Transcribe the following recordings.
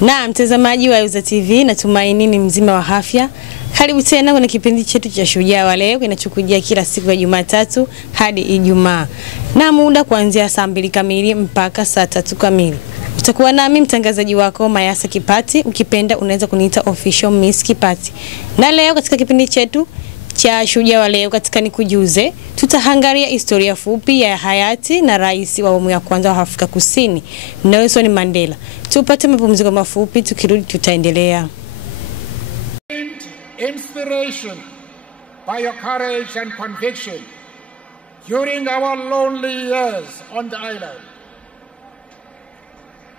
Na mtazamaji wa Yuza TV, natumaini ni mzima wa afya. Karibu tena kwenye kipindi chetu cha Shujaa wa Leo kinachokujia kila siku ya Jumatatu hadi Ijumaa. Na muda kuanzia saa 2 kamili mpaka saa 3 kamili. Utakuwa nami mtangazaji wako Mayasa Kipati, ukipenda unaweza kuniita Official Miss Kipati. Na leo katika kipindi chetu cha Shujaa wa Leo katika nikujuze, tutaangalia historia fupi ya hayati na rais wa awamu ya kwanza wa Afrika Kusini, Nelson Mandela. Tupate mapumziko mafupi, tukirudi tutaendelea. Inspiration by your courage and conviction during our lonely years on the island.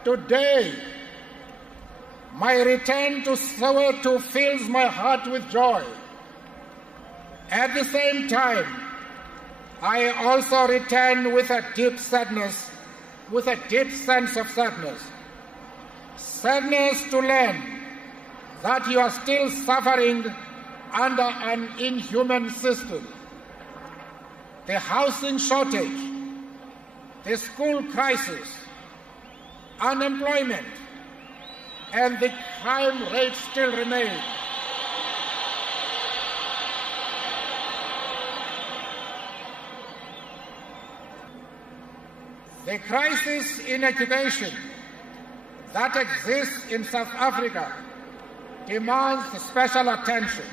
Today, my return to Soweto fills my heart with joy. At the same time, I also return with a deep sadness, with a deep sense of sadness. Sadness to learn that you are still suffering under an inhuman system. The housing shortage, the school crisis, unemployment, and the crime rate still remain. The crisis in education that exists in South Africa demands special attention.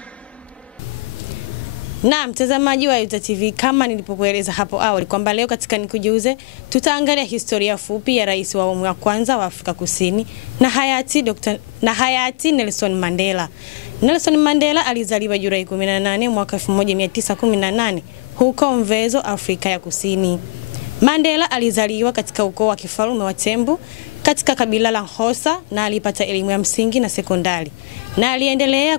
Na mtazamaji wa Yuza TV, kama nilipokueleza hapo awali kwamba leo katika nikujuze tutaangalia historia fupi ya rais wa awamu ya kwanza wa Afrika Kusini na hayati Nelson Mandela. Nelson Mandela alizaliwa Julai 18 mwaka 1918 huko Mvezo, Afrika ya Kusini. Mandela alizaliwa katika ukoo wa kifalme wa Tembu katika kabila la Xhosa na alipata elimu ya msingi na sekondari. Na aliendelea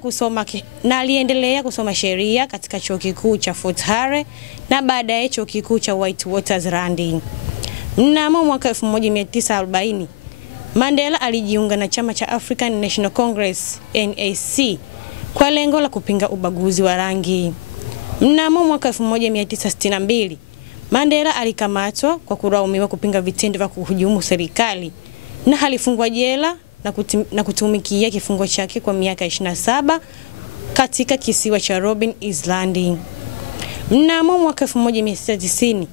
kusoma sheria katika chuo kikuu cha Fort Hare na baadaye chuo kikuu cha Witwatersrand. Mnamo mwaka 1940 Mandela alijiunga na chama cha African National Congress NAC kwa lengo la kupinga ubaguzi wa rangi. Mnamo mwaka 1962 Mandela alikamatwa kwa kulaumiwa kupinga vitendo vya kuhujumu serikali na alifungwa jela na kutumikia kifungo chake kwa miaka 27 katika kisiwa cha Robben Island. Mnamo mwaka 1990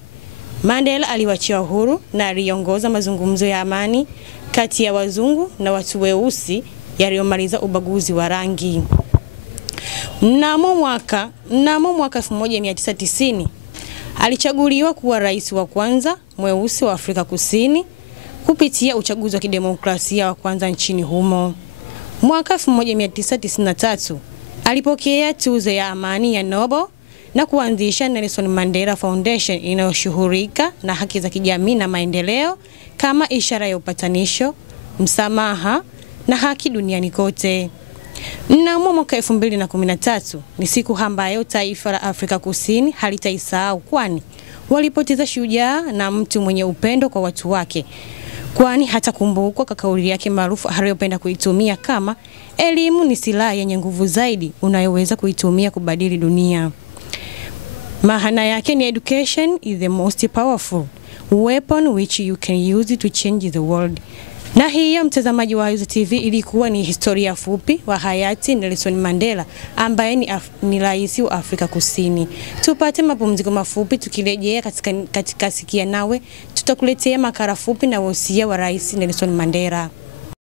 Mandela aliwachiwa huru na aliongoza mazungumzo ya amani kati ya wazungu na watu weusi yaliyomaliza ubaguzi wa rangi. Mnamo mwaka 1990 alichaguliwa kuwa rais wa kwanza mweusi wa Afrika Kusini kupitia uchaguzi wa kidemokrasia wa kwanza nchini humo. Mwaka 1993 alipokea tuzo ya amani ya Nobel na kuanzisha Nelson Mandela Foundation inayoshughulika na haki za kijamii na maendeleo kama ishara ya upatanisho, msamaha na haki duniani kote. Mnamo mwaka 2013 ni siku ambayo taifa la Afrika Kusini halitaisahau, kwani walipoteza shujaa na mtu mwenye upendo kwa watu wake, kwani hata kumbukwa kwa kauli yake maarufu aliyopenda kuitumia kama elimu ni silaha yenye nguvu zaidi unayoweza kuitumia kubadili dunia. Maana yake ni education is the most powerful weapon which you can use to change the world. Na hiyo mtazamaji wa Yuza TV ilikuwa ni historia fupi wa hayati Nelson Mandela ambaye ni rais wa Afrika Kusini. Tupate mapumziko mafupi, tukirejea katika sikia nawe tutakuletea makala fupi na wosia wa rais Nelson Mandela.